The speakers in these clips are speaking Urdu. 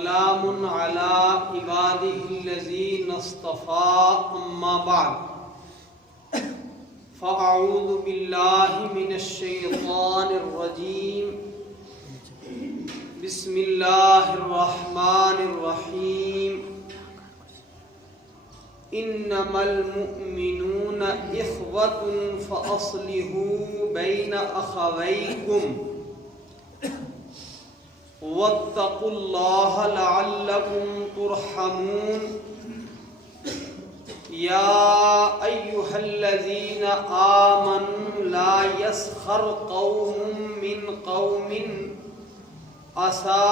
سلام على عباده الذين اصطفى أما بعد فأعوذ بالله من الشيطان الرجيم بسم الله الرحمن الرحيم إنما المؤمنون إخوة فأصلحوا بين أخويكم واتقوا الله لعلكم ترحمون يا أيها الذين آمنوا لا يسخر قوم من قوم عسى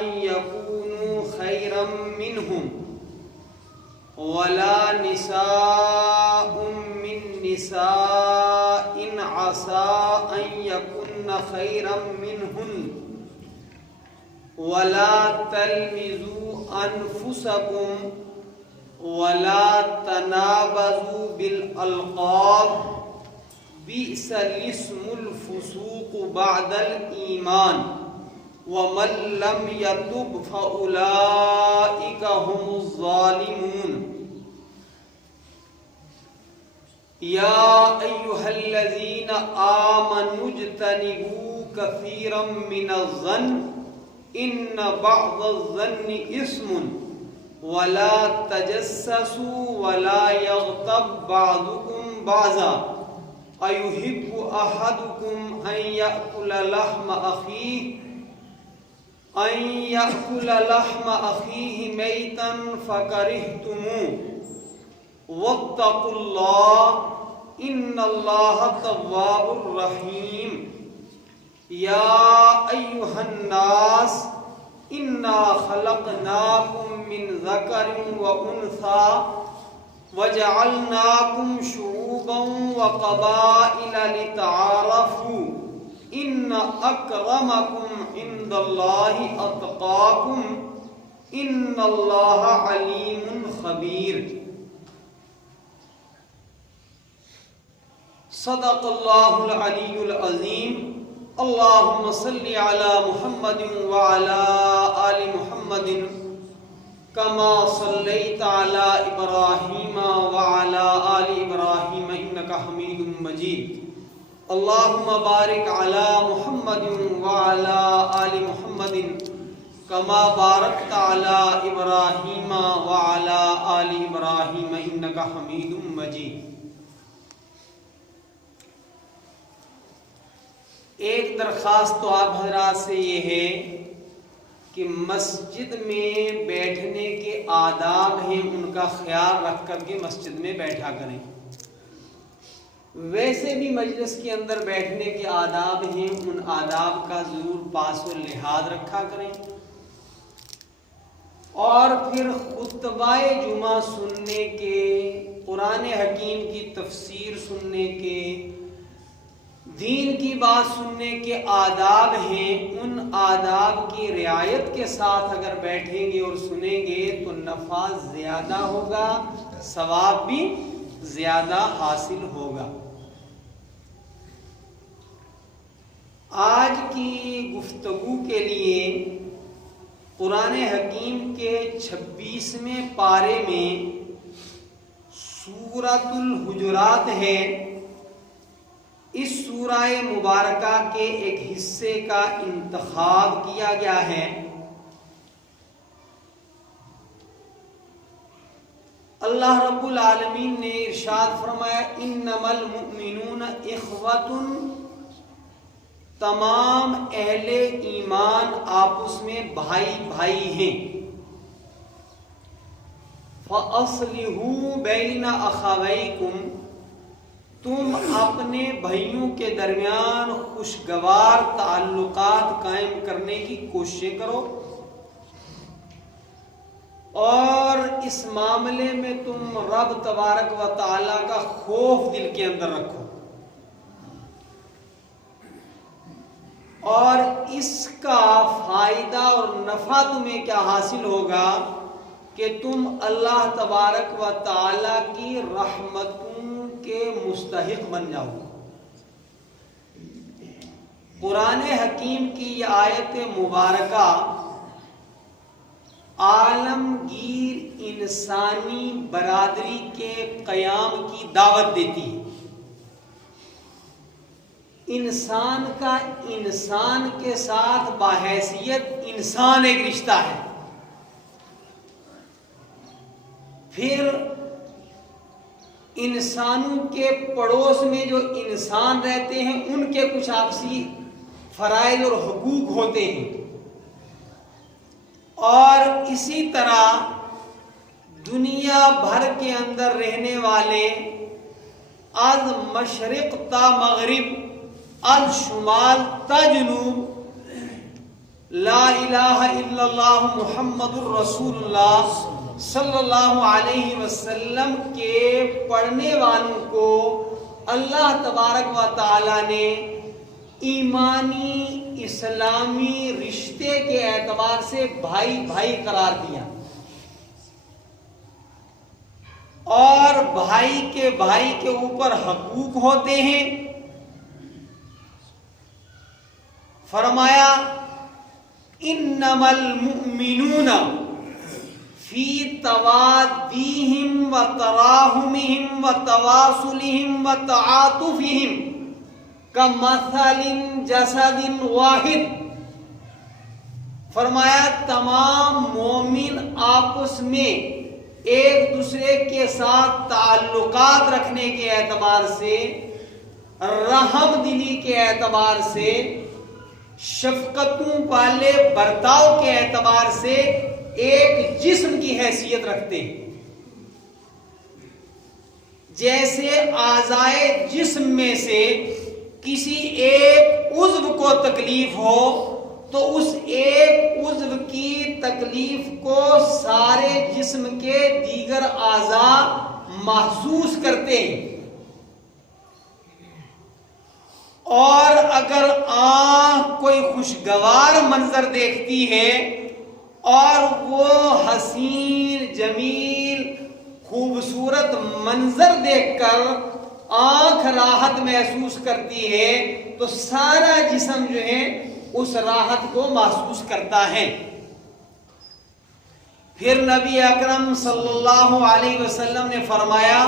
أن يكونوا خيرا منهم ولا نساء من نساء عسى أن يكن خيرا منهن ولا تلمزوا أنفسكم ولا تنابزوا بالألقاب بئس الاسم الفسوق بعد الإيمان ومن لم يتب فأولئك هم الظالمون يا أيها الذين آمنوا اجتنبوا كثيرا من الظن إن بعض الظن إثم ولا تجسسوا ولا يغتب بعضكم بعضا أيحب أحدكم أن يأكل لحم أخيه ميتا فكرهتموه واتقوا الله إن الله تواب رحيم يا أيها الناس إنا خلقناكم من ذكر وأنثى وجعلناكم شعوبا وقبائل لتعارفوا إن أكرمكم عند الله أتقاكم إن الله عليم خبير صدق الله العلي العظيم اللهم صل على محمد وعلى آل محمد كما صليت على إبراهيم وعلى آل إبراهيم إنك حميد مجيد اللهم بارك على محمد وعلى آل محمد كما باركت على إبراهيم وعلى آل إبراهيم إنك حميد مجيد۔ ایک درخواست تو آپ حضرات سے یہ ہے کہ مسجد میں بیٹھنے کے آداب ہیں ان کا خیال رکھ کر کے مسجد میں بیٹھا کریں۔ ویسے بھی مجلس کے اندر بیٹھنے کے آداب ہیں ان آداب کا ضرور پاس و لحاظ رکھا کریں، اور پھر خطبہ جمعہ سننے کے، قرآن حکیم کی تفسیر سننے کے، دین کی بات سننے کے آداب ہیں، ان آداب کی رعایت کے ساتھ اگر بیٹھیں گے اور سنیں گے تو نفع زیادہ ہوگا، ثواب بھی زیادہ حاصل ہوگا۔ آج کی گفتگو کے لیے قرآن حکیم کے 26ویں پارے میں سورۃ الحجرات ہے۔ اس سورہ مبارکہ کے ایک حصے کا انتخاب کیا گیا ہے۔ اللہ رب العالمین نے ارشاد فرمایا انما المؤمنون اخوۃ، تمام اہل ایمان آپس میں بھائی بھائی ہیں۔ فَأَصْلِحُوا بَيْنَ أَخَوَيْكُمْ، تم اپنے بھائیوں کے درمیان خوشگوار تعلقات قائم کرنے کی کوششیں کرو، اور اس معاملے میں تم رب تبارک و تعالیٰ کا خوف دل کے اندر رکھو، اور اس کا فائدہ اور نفع تمہیں کیا حاصل ہوگا کہ تم اللہ تبارک و تعالیٰ کی رحمتوں کے مستحق بن جاؤ۔ قرآن حکیم کی یہ آیت مبارکہ عالمگیر انسانی برادری کے قیام کی دعوت دیتی ہے. انسان کا انسان کے ساتھ بحیثیت انسان ایک رشتہ ہے. پھر انسانوں کے پڑوس میں جو انسان رہتے ہیں ان کے کچھ آپسی فرائض اور حقوق ہوتے ہیں. اور اسی طرح دنیا بھر کے اندر رہنے والے از مشرق تا مغرب، از شمال تا جنوب، لا الہ الا اللہ محمد الرسول اللہ صلی اللہ علیہ وسلم کے پڑھنے والوں کو اللہ تبارک و تعالی نے ایمانی اسلامی رشتے کے اعتبار سے بھائی بھائی قرار دیا. اور بھائی کے اوپر حقوق ہوتے ہیں. فرمایا انما المؤمنون فی توادیہم و تراحمہم و تواصلہم و تعاطفہم کمثل جسد واحد. فرمایا تمام مومن آپس میں ایک دوسرے کے ساتھ تعلقات رکھنے کے اعتبار سے، رحم دلی کے اعتبار سے، شفقتوں والے برتاؤ کے اعتبار سے ایک جسم کی حیثیت رکھتے ہیں. جیسے اعضائے جسم میں سے کسی ایک عضو کو تکلیف ہو تو اس ایک عضو کی تکلیف کو سارے جسم کے دیگر اعضاء محسوس کرتے ہیں. اور اگر آنکھ کوئی خوشگوار منظر دیکھتی ہے اور وہ حسین جمیل خوبصورت منظر دیکھ کر آنکھ راحت محسوس کرتی ہے تو سارا جسم جو ہے اس راحت کو محسوس کرتا ہے. پھر نبی اکرم صلی اللہ علیہ وسلم نے فرمایا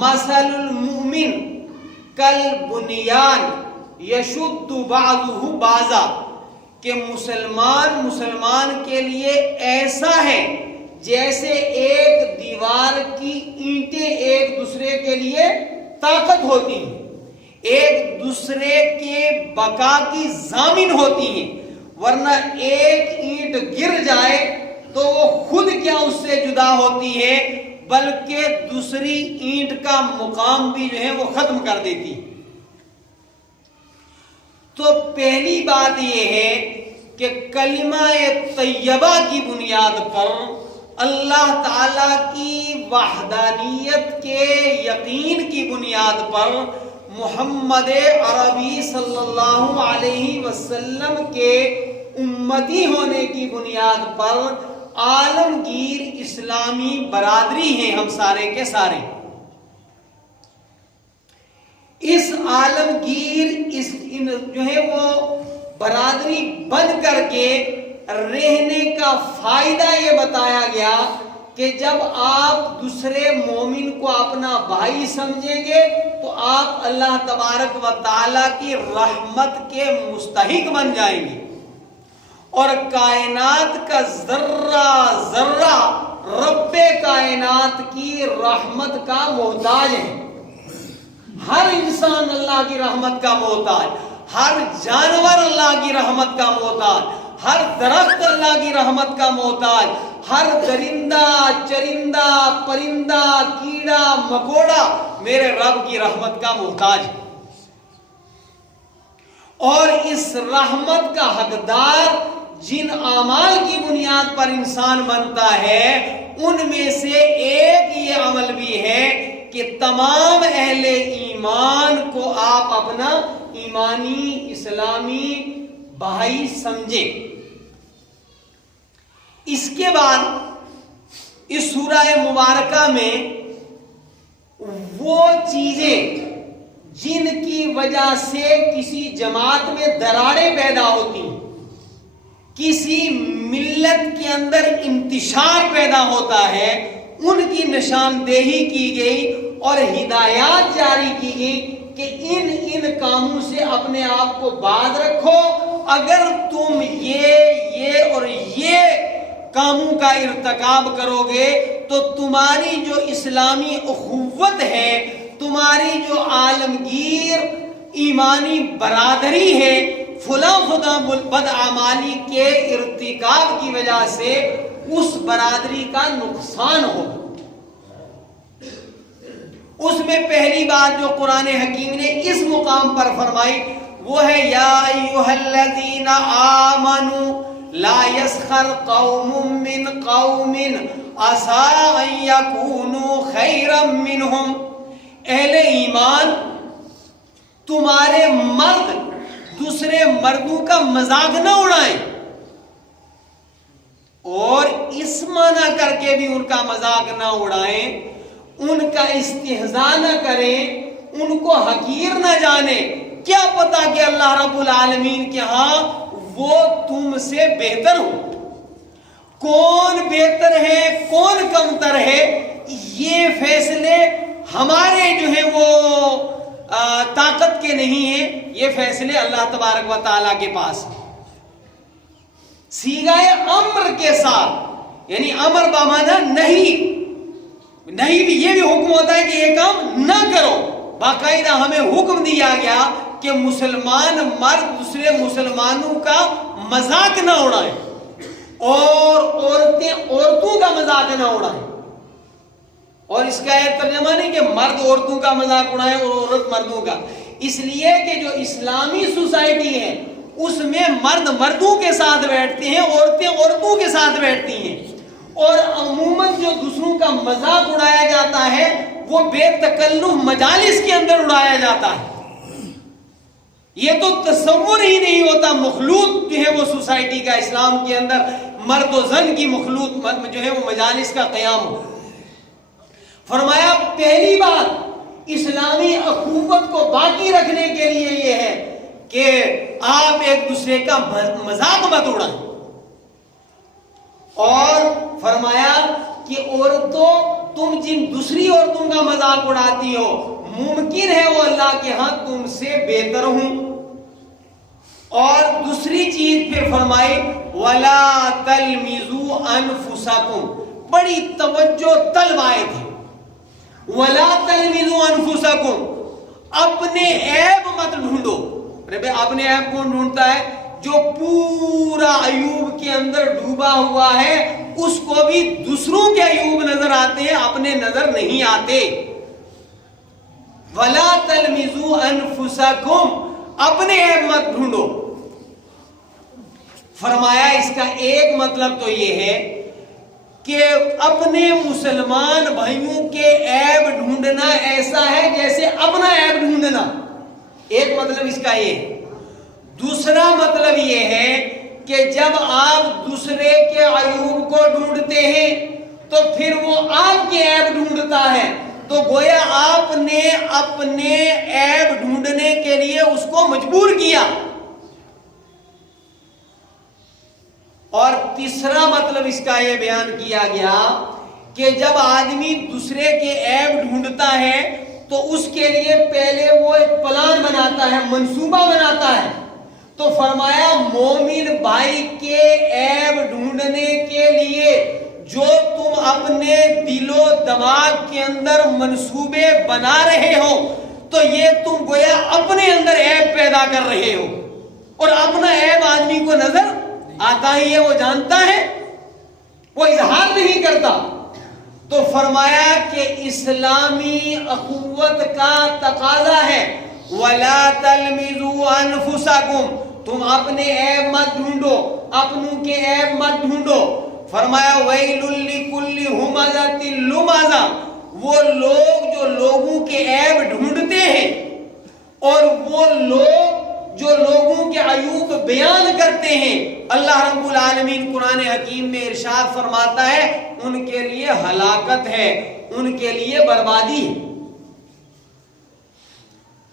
مثل المؤمن کالبنیان یشد بعضہ بعضا، کہ مسلمان کے لیے ایسا ہے جیسے ایک دیوار کی اینٹیں ایک دوسرے کے لیے طاقت ہوتی ہیں، ایک دوسرے کے بقا کی ضامن ہوتی ہیں. ورنہ ایک اینٹ گر جائے تو وہ خود کیا اس سے جدا ہوتی ہے بلکہ دوسری اینٹ کا مقام بھی جو ہے وہ ختم کر دیتی. تو پہلی بات یہ ہے کہ کلمہ طیبہ کی بنیاد پر اللہ تعالی کی وحدانیت کے یقین کی بنیاد پر محمد عربی صلی اللہ علیہ وسلم کے امتی ہونے کی بنیاد پر عالمگیر اسلامی برادری ہیں ہم سارے کے سارے. اس عالمگیر جو ہے وہ برادری بن کر کے رہنے کا فائدہ یہ بتایا گیا کہ جب آپ دوسرے مومن کو اپنا بھائی سمجھیں گے تو آپ اللہ تبارک و تعالی کی رحمت کے مستحق بن جائیں گے. اور کائنات کا ذرہ ذرہ رب کائنات کی رحمت کا محتاج ہے. ہر انسان اللہ کی رحمت کا محتاج، ہر جانور اللہ کی رحمت کا محتاج، ہر درخت اللہ کی رحمت کا محتاج، ہر درندہ چرندہ پرندہ کیڑا مکوڑا میرے رب کی رحمت کا محتاج. اور اس رحمت کا حقدار جن اعمال کی بنیاد پر انسان بنتا ہے ان میں سے ایک یہ عمل بھی ہے کہ تمام اہل ایمان کو آپ اپنا ایمانی اسلامی بھائی سمجھیں. اس کے بعد اس سورہ مبارکہ میں وہ چیزیں جن کی وجہ سے کسی جماعت میں دراڑیں پیدا ہوتی ہیں، کسی ملت کے اندر انتشار پیدا ہوتا ہے ان کی نشاندہی کی گئی اور ہدایات جاری کی گئی کہ ان کاموں سے اپنے آپ کو باز رکھو. اگر تم یہ اور یہ کاموں کا ارتکاب کرو گے تو تمہاری جو اسلامی اخوت ہے، تمہاری جو عالمگیر ایمانی برادری ہے، فلاں بدعمالی کے ارتکاب کی وجہ سے اس برادری کا نقصان ہو. اس میں پہلی بات جو قرآن حکیم نے اس مقام پر فرمائی وہ ہے یا ایھا الذین آمنوا لا یسخر قوم من قوم عسى ان یکونوا خیرا منہم. اہل ایمان، تمہارے مرد دوسرے مردوں کا مذاق نہ اڑائیں اور اس معنی کر کے بھی ان کا مذاق نہ اڑائیں، ان کا استہزاء نہ کریں، ان کو حقیر نہ جانیں. کیا پتا کہ اللہ رب العالمین کے ہاں وہ تم سے بہتر ہو. کون بہتر ہے کون کمتر ہے یہ فیصلے ہمارے جو ہیں وہ طاقت کے نہیں ہیں، یہ فیصلے اللہ تبارک و تعالیٰ کے پاس ہیں. صیغہ امر کے ساتھ، یعنی امر بمانا نہیں بھی، یہ بھی حکم ہوتا ہے کہ یہ کام نہ کرو. باقاعدہ ہمیں حکم دیا گیا کہ مسلمان مرد دوسرے مسلمانوں کا مذاق نہ اڑائیں اور عورتیں عورتوں کا مذاق نہ اڑائیں. اور اس کا یہ ترجمہ نہیں کہ مرد عورتوں کا مذاق اڑائیں اور عورت مردوں کا، اس لیے کہ جو اسلامی سوسائٹی ہے اس میں مرد مردوں کے ساتھ بیٹھتے ہیں، عورتیں عورتوں کے ساتھ بیٹھتی ہیں، اور عموماً جو دوسروں کا مذاق اڑایا جاتا ہے وہ بے تکلف مجالس کے اندر اڑایا جاتا ہے. یہ تو تصور ہی نہیں ہوتا مخلوط جو ہے وہ سوسائٹی کا اسلام کے اندر مرد و زن کی مخلوط جو ہے وہ مجالس کا قیام ہو. فرمایا پہلی بات اسلامی اخوت کو باقی رکھنے کے لیے یہ ہے کہ آپ ایک دوسرے کا مذاق مت اڑائیں. اور فرمایا کہ عورتوں تم جن دوسری عورتوں کا مذاق اڑاتی ہو ممکن ہے وہ اللہ کے ہاں تم سے بہتر ہوں. اور دوسری چیز پھر فرمائی وَلَا تَلْمِزُوا أَنفُسَكُمْ، بڑی توجہ طلب آیت ہے. وَلَا تَلْمِزُوا أَنفُسَكُمْ، اپنے عیب مت ڈھونڈو. اپنے عیب کون ڈھونڈتا ہے؟ جو پورا عیوب کے اندر ڈوبا ہوا ہے اس کو بھی دوسروں کے عیوب نظر آتے ہیں، اپنے نظر نہیں آتے. وَلَا تَلْمِزُوا أَنفُسَكُمْ، اپنے عیب مت ڈھونڈو. فرمایا اس کا ایک مطلب تو یہ ہے کہ اپنے مسلمان بھائیوں کے عیب ڈھونڈنا ایسا ہے جیسے اپنا عیب ڈھونڈنا. ایک مطلب اس کا یہ ہے. دوسرا مطلب یہ ہے کہ جب آپ دوسرے کے عیوب کو ڈھونڈتے ہیں تو پھر وہ آپ کے عیب ڈھونڈتا ہے، تو گویا آپ نے اپنے عیب ڈھونڈنے کے لیے اس کو مجبور کیا. اور تیسرا مطلب اس کا یہ بیان کیا گیا کہ جب آدمی دوسرے کے عیب ڈھونڈتا ہے تو اس کے لیے پہلے وہ ایک پلان بناتا ہے، منصوبہ بناتا ہے. تو فرمایا مومن بھائی کے عیب ڈھونڈنے کے لیے جو تم اپنے دل و دماغ کے اندر منصوبے بنا رہے ہو تو یہ تم گویا اپنے اندر عیب پیدا کر رہے ہو. اور اپنا عیب آدمی کو نظر آتا ہی ہے، وہ جانتا ہے، وہ اظہار نہیں کرتا. تو فرمایا کہ اسلامی اخوت کا تقاضا ہے وَلَا تَلْمِزُوا أَنفُسَكُمْ، تم اپنے عیب مت ڈھونڈو، اپنوں کے عیب مت ڈھونڈو. فرمایا وَيْلٌ لِكُلِّ هُمَزَةٍ لُمَزَةٍ، وہ لوگ جو لوگوں کے عیب ڈھونڈتے ہیں اور وہ لوگ جو لوگوں کے عیوب بیان کرتے ہیں، اللہ رب العالمین قرآن حکیم میں ارشاد فرماتا ہے ان کے لیے ہلاکت ہے، ان کے لیے بربادی ہے.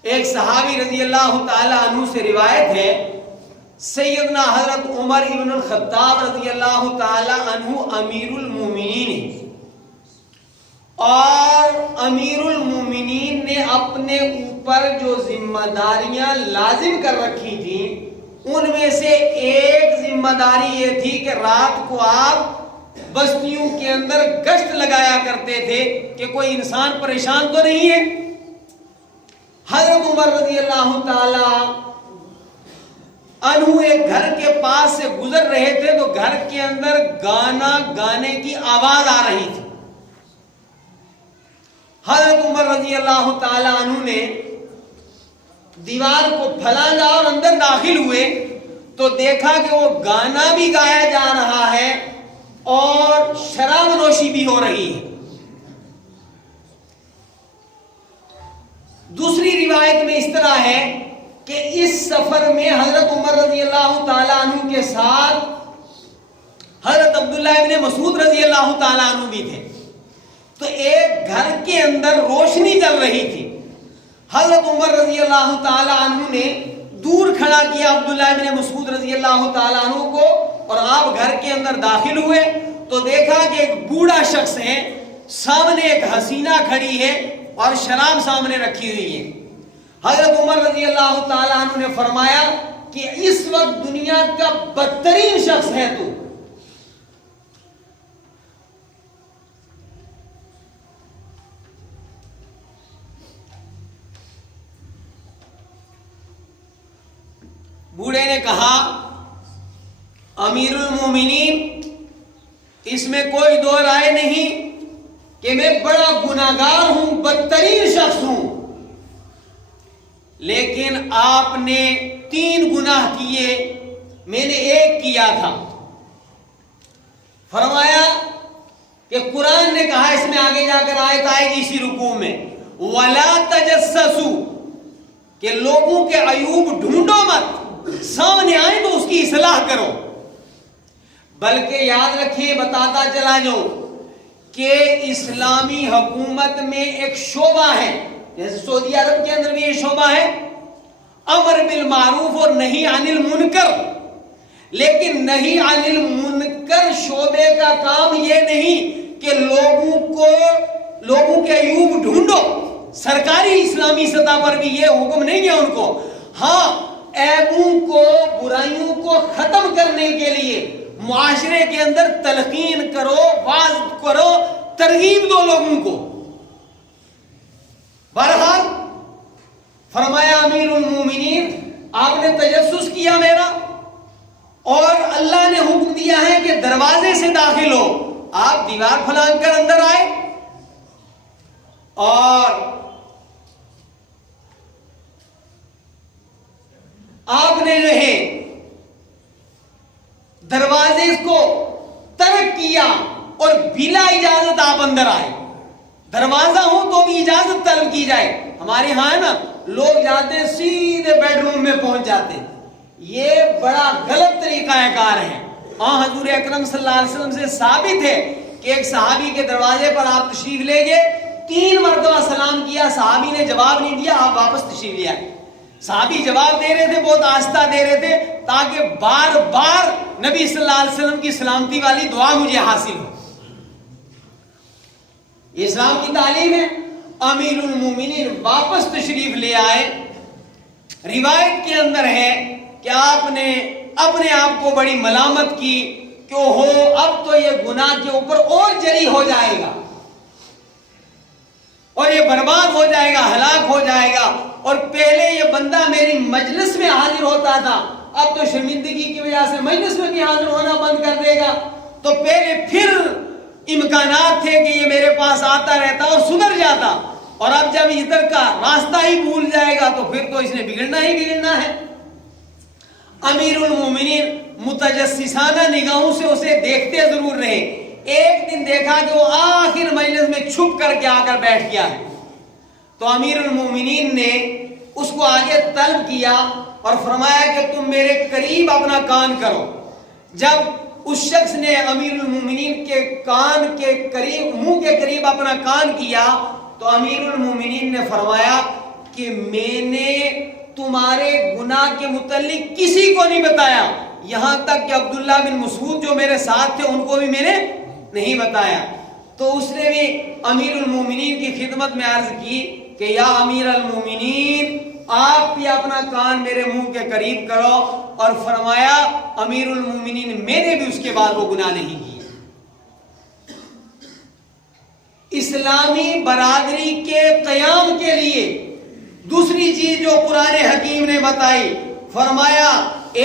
ایک صحابی رضی اللہ تعالی عنہ سے روایت ہے، سیدنا حضرت عمر ابن الخطاب رضی اللہ تعالی عنہ امیر المومنین ہیں، اور امیر المومنین نے اپنے اوپر جو ذمہ داریاں لازم کر رکھی تھیں ان میں سے ایک ذمہ داری یہ تھی کہ رات کو آپ بستیوں کے اندر گشت لگایا کرتے تھے کہ کوئی انسان پریشان تو نہیں ہے۔ حضرت عمر رضی اللہ تعالی عنہ ایک گھر کے پاس سے گزر رہے تھے تو گھر کے اندر گانا گانے کی آواز آ رہی تھی۔ حضرت عمر رضی اللہ تعالی عنہ نے دیوار کو پھلانگا اور اندر داخل ہوئے تو دیکھا کہ وہ گانا بھی گایا جا رہا ہے اور شراب نوشی بھی ہو رہی ہے۔ دوسری روایت میں اس طرح ہے کہ اس سفر میں حضرت عمر رضی اللہ تعالی عنہ کے ساتھ حضرت عبداللہ ابن مسعود رضی اللہ تعالی عنہ بھی تھے، تو ایک گھر کے اندر روشنی جل رہی تھی۔ حضرت عمر رضی اللہ تعالی عنہ نے دور کھڑا کیا عبداللہ ابن مسعود رضی اللہ تعالی عنہ کو، اور آپ گھر کے اندر داخل ہوئے تو دیکھا کہ ایک بوڑھا شخص ہے، سامنے ایک حسینہ کھڑی ہے اور شراب سامنے رکھی ہوئی ہے۔ حضرت عمر رضی اللہ تعالی عنہ نے فرمایا کہ اس وقت دنیا کا بدترین شخص ہے تو۔ بوڑھے نے کہا امیر المومنین اس میں کوئی دو رائے نہیں کہ میں بڑا گناہگار ہوں، بدترین شخص ہوں، لیکن آپ نے 3 گناہ کیے، میں نے 1 کیا تھا۔ فرمایا کہ قرآن نے کہا، اس میں آگے جا کر آیت آئے گی اسی رکوع میں، وَلَا تَجَسَّسُوا، کہ لوگوں کے عیوب ڈھونڈو مت، سامنے آئے تو اس کی اصلاح کرو، بلکہ یاد رکھیں، بتاتا چلا جاؤ کہ اسلامی حکومت میں ایک شعبہ ہے، جیسے سعودی عرب کے اندر بھی یہ شعبہ ہے، امر بالمعروف اور نہی عن المنکر، لیکن نہی عن المنکر شعبے کا کام یہ نہیں کہ لوگوں کے عیوب ڈھونڈو، سرکاری اسلامی سطح پر بھی یہ حکم نہیں ہے ان کو، ہاں عیبوں کو، برائیوں کو ختم کرنے کے لیے معاشرے کے اندر تلقین کرو، واعظ کرو، ترغیب دو لوگوں کو۔ بہرحال فرمایا امیر المومنین آپ نے تجسس کیا میرا، اور اللہ نے حکم دیا ہے کہ دروازے سے داخل ہو۔ آپ دیوار پھلانگ کر اندر آئے اور آپ نے جو ہے دروازے کو ترک کیا اور بلا اجازت آپ اندر آئے۔ دروازہ ہو تو بھی اجازت طلب کی جائے، ہمارے ہاں ہے نا لوگ جاتے ہیں سیدھے بیڈ روم میں پہنچ جاتے ہیں، یہ بڑا غلط طریقہ کار ہے۔ حضور اکرم صلی اللہ علیہ وسلم سے ثابت ہے کہ ایک صحابی کے دروازے پر آپ تشریف لے گئے، 3 مرتبہ سلام کیا، صحابی نے جواب نہیں دیا، آپ واپس تشریف لے آئے۔ صحابی جواب دے رہے تھے، بہت آہستہ دے رہے تھے تاکہ بار بار نبی صلی اللہ علیہ وسلم کی سلامتی والی دعا مجھے حاصل ہو۔ اسلام کی تعلیم ہے۔ امیر المومنین واپس تشریف لے آئے۔ روایت کے اندر ہے کہ آپ نے اپنے آپ کو بڑی ملامت کی کہ اب تو یہ گناہ کے اوپر اور جری ہو جائے گا اور یہ برباد ہو جائے گا، ہلاک ہو جائے گا، اور پہلے یہ بندہ میری مجلس میں حاضر ہوتا تھا، اب تو شرمندگی کی وجہ سے مجلس میں بھی حاضر ہونا بند کر دے گا۔ تو پہلے پھر امکانات تھے کہ یہ میرے پاس آتا رہتا اور سدھر جاتا، اور اب جب ادھر کا راستہ ہی بھول جائے گا تو پھر تو اس نے بگڑنا ہی بگڑنا ہے۔ امیر المومنین متجسسانہ نگاہوں سے اسے دیکھتے ضرور رہے۔ ایک دن دیکھا کہ وہ آخر مجلس میں چھپ کر کے آ کر بیٹھ گیا ہے، تو امیر المومنین نے اس کو آگے طلب کیا اور فرمایا کہ تم میرے قریب اپنا کان کرو۔ جب اس شخص نے امیر المومنین کے کان کے قریب، منہ کے قریب اپنا کان کیا تو امیر المومنین نے فرمایا کہ میں نے تمہارے گناہ کے متعلق کسی کو نہیں بتایا، یہاں تک کہ عبداللہ بن مسعود جو میرے ساتھ تھے ان کو بھی میں نے نہیں بتایا۔ تو اس نے بھی امیر المومنین کی خدمت میں عرض کی کہ یا امیر المومنین، آپ بھی اپنا کان میرے منہ کے قریب کرو، اور فرمایا امیر المومنین میں نے بھی اس کے بعد وہ گناہ نہیں کیے۔ اسلامی برادری کے قیام کے لیے دوسری چیز جو قرآن حکیم نے بتائی، فرمایا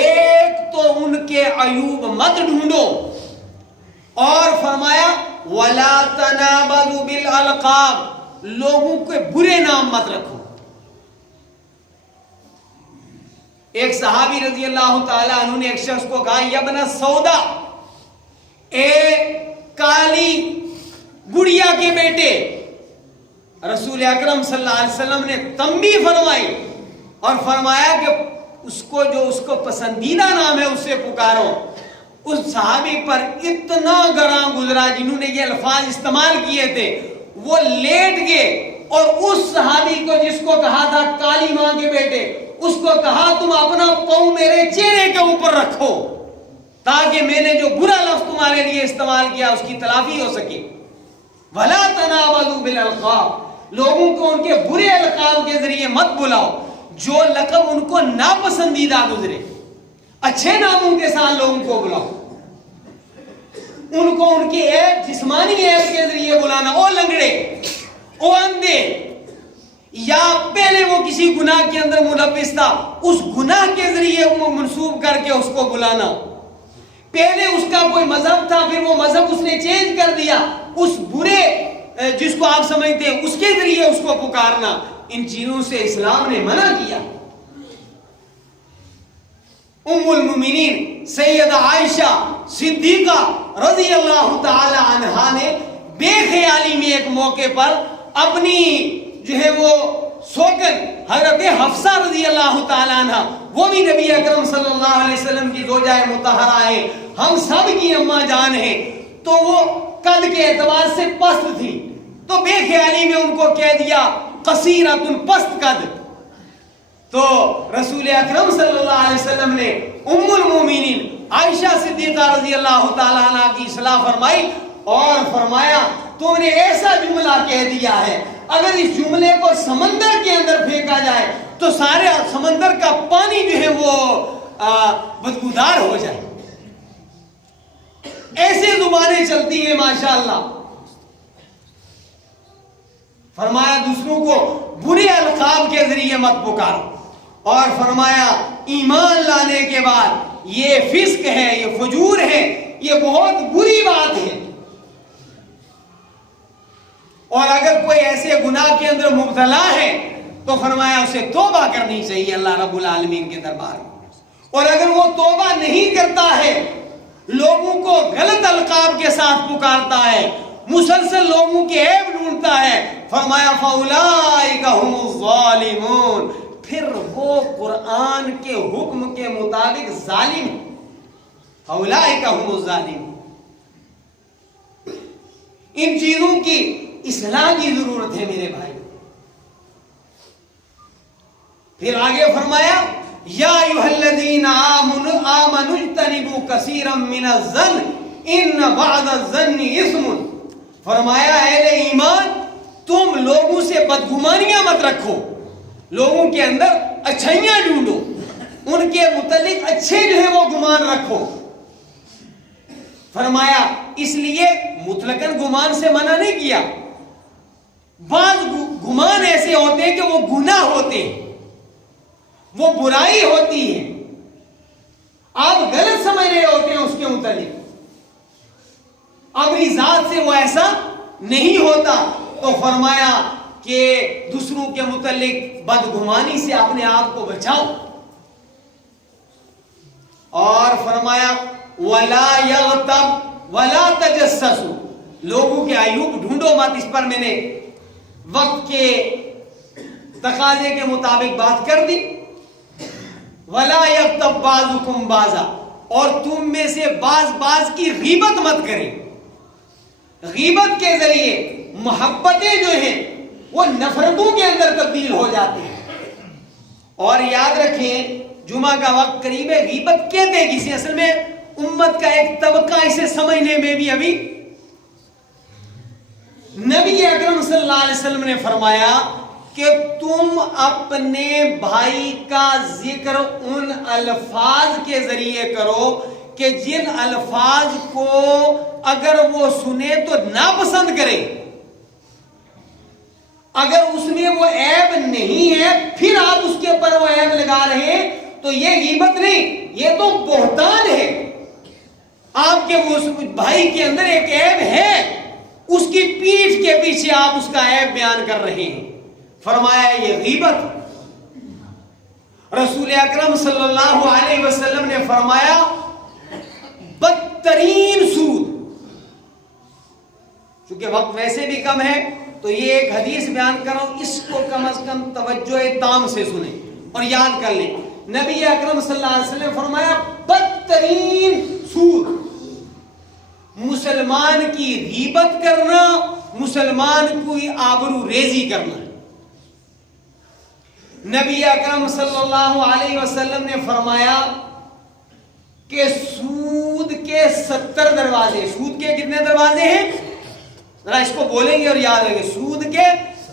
ایک تو ان کے عیوب مت ڈھونڈو، اور فرمایا وَلَا تَنَابَذُوا بِالْأَلْقَابِ، لوگوں کے برے نام مت رکھو۔ ایک صحابی رضی اللہ تعالیٰ عنہ نے ایک شخص کو کہا یا ابن سودا، اے کالی گڑیا کے بیٹے۔ رسول اکرم صلی اللہ علیہ وسلم نے تنبیہ فرمائی اور فرمایا کہ اس کو پسندیدہ نام ہے اس سے پکارو۔ اس صحابی پر اتنا گراں گزرا، جنہوں نے یہ الفاظ استعمال کیے تھے، وہ لیٹ گئے اور اس صحابی کو جس کو کہا تھا کالی ماں کے بیٹے، اس کو کہا تم اپنا پاؤں میرے چہرے کے اوپر رکھو تاکہ میں نے جو برا لفظ تمہارے لیے استعمال کیا اس کی تلافی ہو سکے۔ وَلَا تَنَابَذُوا بِالْأَلْقَابِ، لوگوں کو ان کے برے القاب کے ذریعے مت بلاؤ، جو لقب ان کو ناپسندیدہ گزرے۔ اچھے ناموں کے ساتھ لوگوں کو بلاؤ، ان کو ان کے عیب، جسمانی عیب کے ذریعے بلانا، او لنگڑے، او اندھے، یا پہلے وہ کسی گناہ کے اندر ملوث تھا اس گناہ کے ذریعے وہ منسوب کر کے اس کو بلانا، پہلے اس کا کوئی مذہب تھا پھر وہ مذہب اس نے چینج کر دیا، اس برے جس کو آپ سمجھتے ہیں اس کے ذریعے اس کو پکارنا، ان چیزوں سے اسلام نے منع کیا۔ ام المومنین سیدہ عائشہ صدیقہ رضی اللہ تعالی عنہا نے بے خیالی میں ایک موقع پر اپنی جو ہے وہ سوکن حضرت حفصہ رضی اللہ تعالی عنہ، وہ بھی نبی اکرم صلی اللہ علیہ وسلم کی زوجہ مطہرہ ہے، ہم سب کی اماں جان ہے، تو وہ قد کے اعتبار سے پست تھی، تو بے خیالی میں ان کو کہہ دیا قصیرۃ، پست قد۔ تو رسول اکرم صلی اللہ علیہ وسلم نے ام المومنین عائشہ صدیقہ رضی اللہ تعالی عنہ کی اصلاح فرمائی اور فرمایا تو نے ایسا جملہ کہہ دیا ہے، اگر اس جملے کو سمندر کے اندر پھینکا جائے تو سارے سمندر کا پانی جو ہے وہ بدبودار ہو جائے۔ ایسے زبانیں چلتی ہیں ماشاءاللہ۔ فرمایا دوسروں کو برے القاب کے ذریعے مت پکارو، اور فرمایا ایمان لانے کے بعد یہ فسق ہے، یہ فجور ہے، یہ بہت بری بات ہے، اور اگر کوئی ایسے گناہ کے اندر مبتلا ہے تو فرمایا اسے توبہ کرنی چاہیے اللہ رب العالمین کے دربار میں، اور اگر وہ توبہ نہیں کرتا ہے، لوگوں کو غلط القاب کے ساتھ پکارتا ہے، مسلسل لوگوں کے عیب ڈھونڈتا ہے، فرمایا فَأُولَٰئِكَ هُمُ الظَّالِمُونَ، پھر وہ قرآن کے حکم کے مطابق ظالم ہے۔ فَأُولَٰئِكَ هُمُ الظَّالِمُونَ۔ ان چیزوں کی اصلاح کی ضرورت ہے میرے بھائی۔ پھر آگے فرمایا یا ایھا الذین آمنوا اجتنبوا کثیرا من الظن ان بعض الظن اثم، فرمایا اہل ایمان تم لوگوں سے بدگمانیاں مت رکھو، لوگوں کے اندر اچھائیاں ڈھونڈو، ان کے متعلق اچھے جو ہے وہ گمان رکھو۔ فرمایا اس لیے مطلقاً گمان سے منع نہیں کیا، بعض گمان ایسے ہوتے ہیں کہ وہ گناہ ہوتے ہیں، وہ برائی ہوتی ہے، آپ غلط سمجھ رہے ہوتے ہیں اس کے متعلق، اپنی ذات سے وہ ایسا نہیں ہوتا، تو فرمایا کہ دوسروں کے متعلق بدگمانی سے اپنے آپ کو بچاؤ، اور فرمایا وَلَا يَغْتَبْ وَلَا تَجَسَّسُوا، لوگوں کے عیوب ڈھونڈو مت۔ اس پر میں نے وقت کے تقاضے کے مطابق بات کر دی۔ وَلَا يَغْتَبْ بَعْضُكُمْ بَعْضًا، اور تم میں سے بعض کی غیبت مت کریں۔ غیبت کے ذریعے محبتیں جو ہیں وہ نفرتوں کے اندر تبدیل ہو جاتی ہیں، اور یاد رکھیں جمعہ کا وقت قریب ہے. غیبت کہتے ہیں کسی اصل میں امت کا ایک طبقہ اسے سمجھنے میں بھی ابھی. نبی اکرم صلی اللہ علیہ وسلم نے فرمایا کہ تم اپنے بھائی کا ذکر ان الفاظ کے ذریعے کرو کہ جن الفاظ کو اگر وہ سنے تو ناپسند کرے. اگر اس میں وہ عیب نہیں ہے پھر آپ اس کے اوپر وہ عیب لگا رہے ہیں تو یہ غیبت نہیں, یہ تو بہتان ہے. آپ کے وہ بھائی کے اندر ایک عیب ہے, اس کی پیٹھ کے پیچھے آپ اس کا عیب بیان کر رہے ہیں. فرمایا یہ غیبت. رسول اکرم صلی اللہ علیہ وسلم نے فرمایا بدترین سود, چونکہ وقت ویسے بھی کم ہے تو یہ ایک حدیث بیان کر رہا ہوں, اس کو کم از کم توجہ تام سے سنیں اور یاد کر لیں. نبی اکرم صلی اللہ علیہ وسلم نے فرمایا بدترین سود مسلمان کی غیبت کرنا, مسلمان کی آبرو ریزی کرنا. نبی اکرم صلی اللہ علیہ وسلم نے فرمایا کہ سود کے 70 دروازے. سود کے کتنے دروازے ہیں ذرا اس کو بولیں گے اور یاد رکھیں. سود کے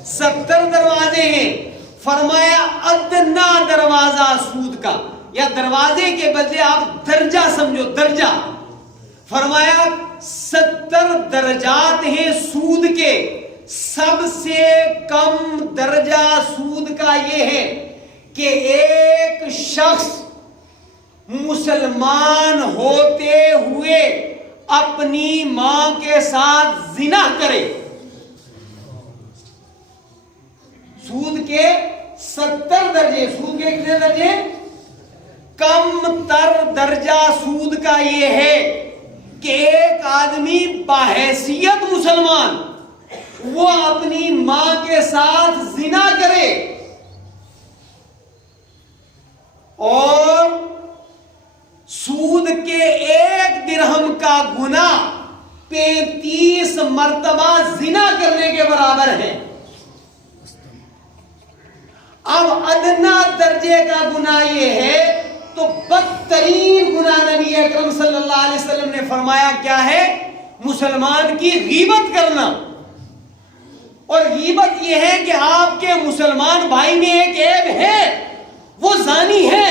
70 دروازے ہیں. فرمایا ادنا دروازہ سود کا, یا دروازے کے بدلے آپ درجہ سمجھو, درجہ. فرمایا 70 درجات ہیں سود کے, سب سے کم درجہ سود کا یہ ہے کہ ایک شخص مسلمان ہوتے ہوئے اپنی ماں کے ساتھ زنا کرے. سود کے 70 درجے. سود کے کتنے درجے؟ کم تر درجہ سود کا یہ ہے کہ ایک آدمی باحیثیت مسلمان وہ اپنی ماں کے ساتھ زنا کرے اور سود کے 1 درہم کا گناہ 35 مرتبہ زنا کرنے کے برابر ہے. اب ادنا درجے کا گناہ یہ ہے تو بدترین گناہ نبی اکرم صلی اللہ علیہ وسلم نے فرمایا کیا ہے؟ مسلمان کی غیبت کرنا. اور غیبت یہ ہے کہ آپ کے مسلمان بھائی میں ایک عیب ہے, وہ زانی ہے,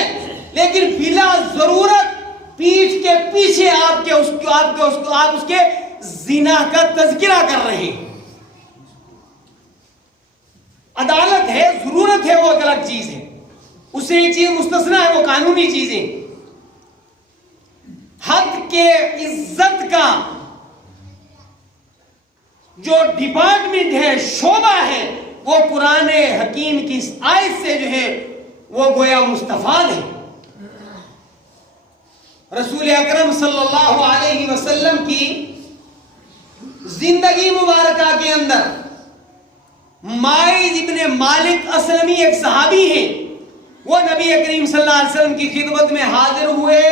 لیکن بلا ضرورت پیٹھ کے پیچھے آپ اس کے زنا کا تذکرہ کر رہے ہیں. عدالت ہے, ضرورت ہے, وہ ایک الگ چیز ہے, اس سے یہ چیز مستثنا ہے, وہ قانونی چیزیں. حد کے عزت کا جو ڈپارٹمنٹ ہے, شعبہ ہے, وہ قرآن حکیم کی آیت سے جو ہے وہ گویا مستفاد ہے. رسول اکرم صلی اللہ علیہ وسلم کی زندگی مبارکہ کے اندر ماعز ابن مالک اسلمی ایک صحابی ہیں, وہ نبی کریم صلی اللہ علیہ وسلم کی خدمت میں حاضر ہوئے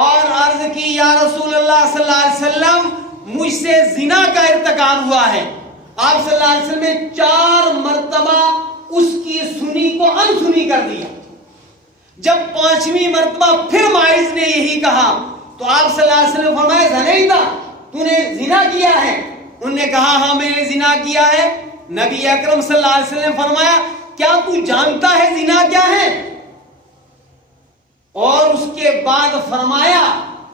اور عرض کی یا رسول اللہ صلی اللہ علیہ وسلم مجھ سے زنا کا ارتکاب ہوا ہے. آپ صلی اللہ علیہ وسلم نے 4 مرتبہ اس کی سنی کو انسنی کر دیا. جب 5ویں مرتبہ پھر ماعز نے یہی کہا تو آپ صلی اللہ علیہ وسلم نے فرمایا زنیتا, تو نے زنا کیا ہے؟ انہوں نے کہا ہاں میں نے زنا کیا ہے. نبی اکرم صلی اللہ علیہ وسلم نے فرمایا کیا تو جانتا ہے زنا کیا ہے؟ اور اس کے بعد فرمایا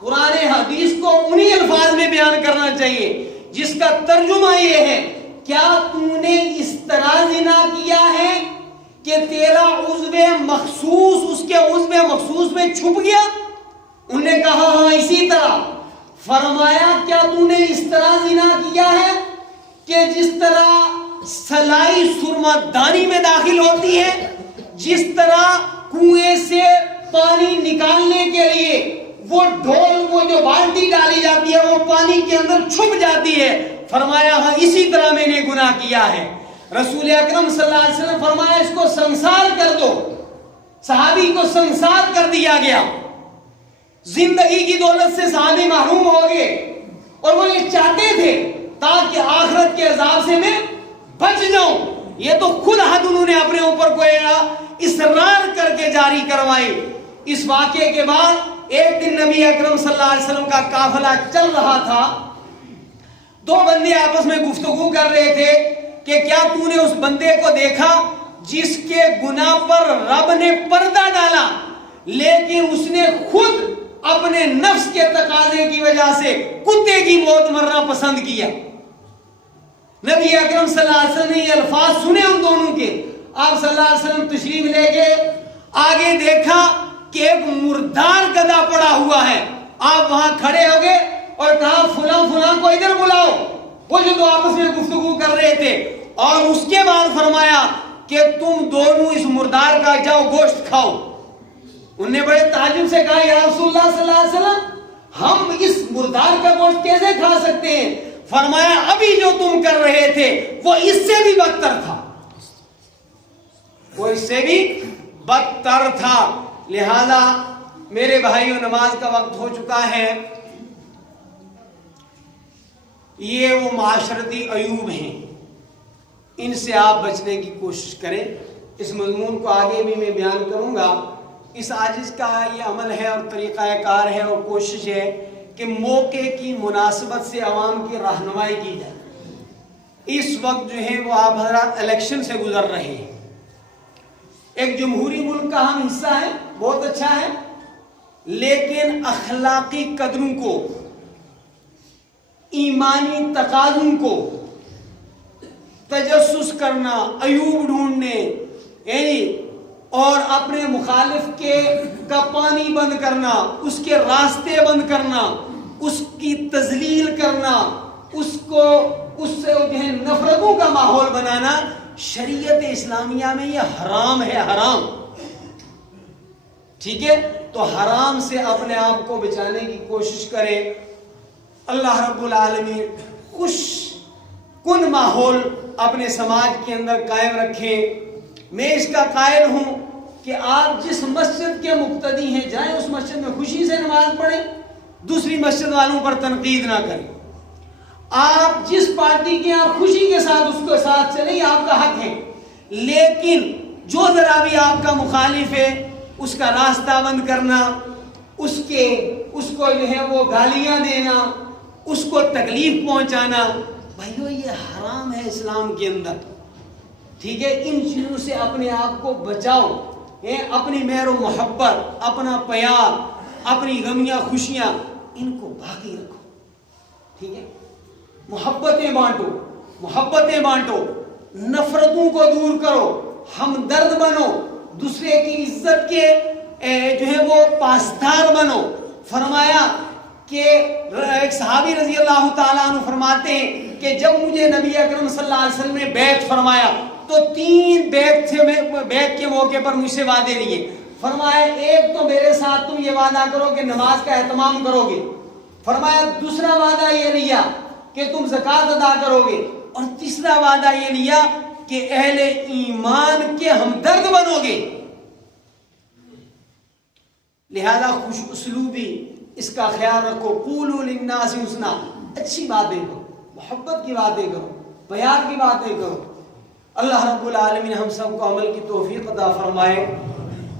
قرآن حدیث کو انہی الفاظ میں بیان کرنا چاہیے جس کا ترجمہ یہ ہے, کیا تو نے اس طرح زنا کیا ہے کہ تیرا عضو مخصوص اس کے عضو مخصوص میں چھپ گیا؟ انہوں نے کہا ہاں اسی طرح. فرمایا کیا تو نے اس طرح زنا کیا ہے کہ جس طرح سلائی سرما دانی میں داخل ہوتی ہے, جس طرح کنویں سے پانی نکالنے کے لیے وہ ڈھول, وہ جو بالٹی ڈالی جاتی ہے وہ پانی کے اندر چھپ جاتی ہے. فرمایا ہاں اسی طرح میں نے گناہ کیا ہے. رسول اکرم صلی اللہ علیہ وسلم فرمایا اس کو سنسار کر دو. صحابی کو سنسار کر دیا گیا. زندگی کی دولت سے صحابی محروم ہو گئے اور وہ یہ چاہتے تھے تاکہ آخرت کے عذاب سے میں بچ جاؤں. یہ تو خود حد انہوں نے اپنے اوپر کوئی اصرار کر کے جاری کروائی۔ اس واقعے کے بعد ایک دن نبی اکرم صلی اللہ علیہ وسلم کا قافلہ چل رہا تھا، دو بندے آپس میں گفتگو کر رہے تھے کہ کیا تو نے اس بندے کو دیکھا جس کے گناہ پر رب نے پردہ ڈالا، لیکن اس نے خود اپنے نفس کے تقاضے کی وجہ سے کتے کی موت مرنا پسند کیا۔ نبی اکرم صلی اللہ علیہ وسلم نے یہ الفاظ سنے ان دونوں کے۔ آپ صلی اللہ علیہ وسلم تشریف لے گئے، آگے دیکھا کہ ایک مردار گدھا پڑا ہوا ہے۔ آپ وہاں کھڑے ہو گئے اور کہا فلاں فلاں کو ادھر بلاؤ، وہ جو دو آپس میں گفتگو کر رہے تھے، اور اس کے بعد فرمایا کہ تم دونوں اس مردار کا جاؤ گوشت کھاؤ۔ انہوں نے بڑے تعجب سے کہا یا رسول اللہ صلی اللہ علیہ وسلم ہم اس مردار کا گوشت کیسے کھا سکتے ہیں؟ فرمایا ابھی جو تم کر رہے تھے وہ اس سے بھی بدتر تھا، وہ اس سے بھی بدتر تھا۔ لہذا میرے بھائیوں نماز کا وقت ہو چکا ہے۔ یہ وہ معاشرتی عیوب ہیں، ان سے آپ بچنے کی کوشش کریں۔ اس مضمون کو آگے بھی میں بیان کروں گا۔ اس عاجز کا یہ عمل ہے اور طریقہ کار ہے اور کوشش ہے کہ موقع کی مناسبت سے عوام کی رہنمائی کی جائے۔ اس وقت جو ہے وہ آپ حضرات الیکشن سے گزر رہے ہیں، ایک جمہوری ملک کا ہم حصہ ہے، بہت اچھا ہے، لیکن اخلاقی قدروں کو، ایمانی تقاضوں کو تجسس کرنا، عیوب ڈھونڈنے، اور اپنے مخالف کا پانی بند کرنا، اس کے راستے بند کرنا، اس کی تذلیل کرنا، اس سے جو ہے نفرتوں کا ماحول بنانا، شریعت اسلامیہ میں یہ حرام ہے، حرام۔ ٹھیک ہے، تو حرام سے اپنے آپ کو بچانے کی کوشش کرے۔ اللہ رب العالمین خوش کن ماحول اپنے سماج کے اندر قائم رکھیں۔ میں اس کا قائل ہوں کہ آپ جس مسجد کے مقتدی ہیں جائیں اس مسجد میں خوشی سے نماز پڑھیں، دوسری مسجد والوں پر تنقید نہ کریں۔ آپ جس پارٹی کے آپ خوشی کے ساتھ اس کے ساتھ چلیں، آپ کا حق ہے، لیکن جو ذرا بھی آپ کا مخالف ہے اس کا راستہ بند کرنا، اس کو جو ہے وہ گالیاں دینا، اس کو تکلیف پہنچانا، بھائیو یہ حرام ہے اسلام کے اندر۔ ٹھیک ہے، ان چیزوں سے اپنے آپ کو بچاؤ، اپنی مہر و محبت، اپنا پیار، اپنی غمیاں خوشیاں، ان کو باقی رکھو۔ ٹھیک ہے، محبتیں بانٹو، نفرتوں کو دور کرو، ہمدرد بنو، دوسرے کی عزت کے جو ہے وہ پاسدار بنو۔ فرمایا کہ ایک صحابی رضی اللہ تعالیٰ عنہ فرماتے ہیں کہ جب مجھے نبی اکرم صلی اللہ علیہ وسلم نے بیعت فرمایا تو 3 بیعت کے موقع پر مجھ سے وعدے لیے۔ فرمایا ایک تو میرے ساتھ تم یہ وعدہ کرو کہ نماز کا اہتمام کرو گے، فرمایا دوسرا وعدہ یہ لیا کہ تم زکوٰۃ ادا کرو گے، اور تیسرا وعدہ یہ لیا کہ اہل ایمان کے ہمدرد بنو گے۔ لہذا خوش اسلوبی اس کا خیال رکھو، قولوا للناس حسنا، اچھی باتیں کرو، محبت کی باتیں کرو، پیار کی باتیں کرو۔ اللہ رب العالمین ہم سب کو عمل کی توفیق عطا فرمائے۔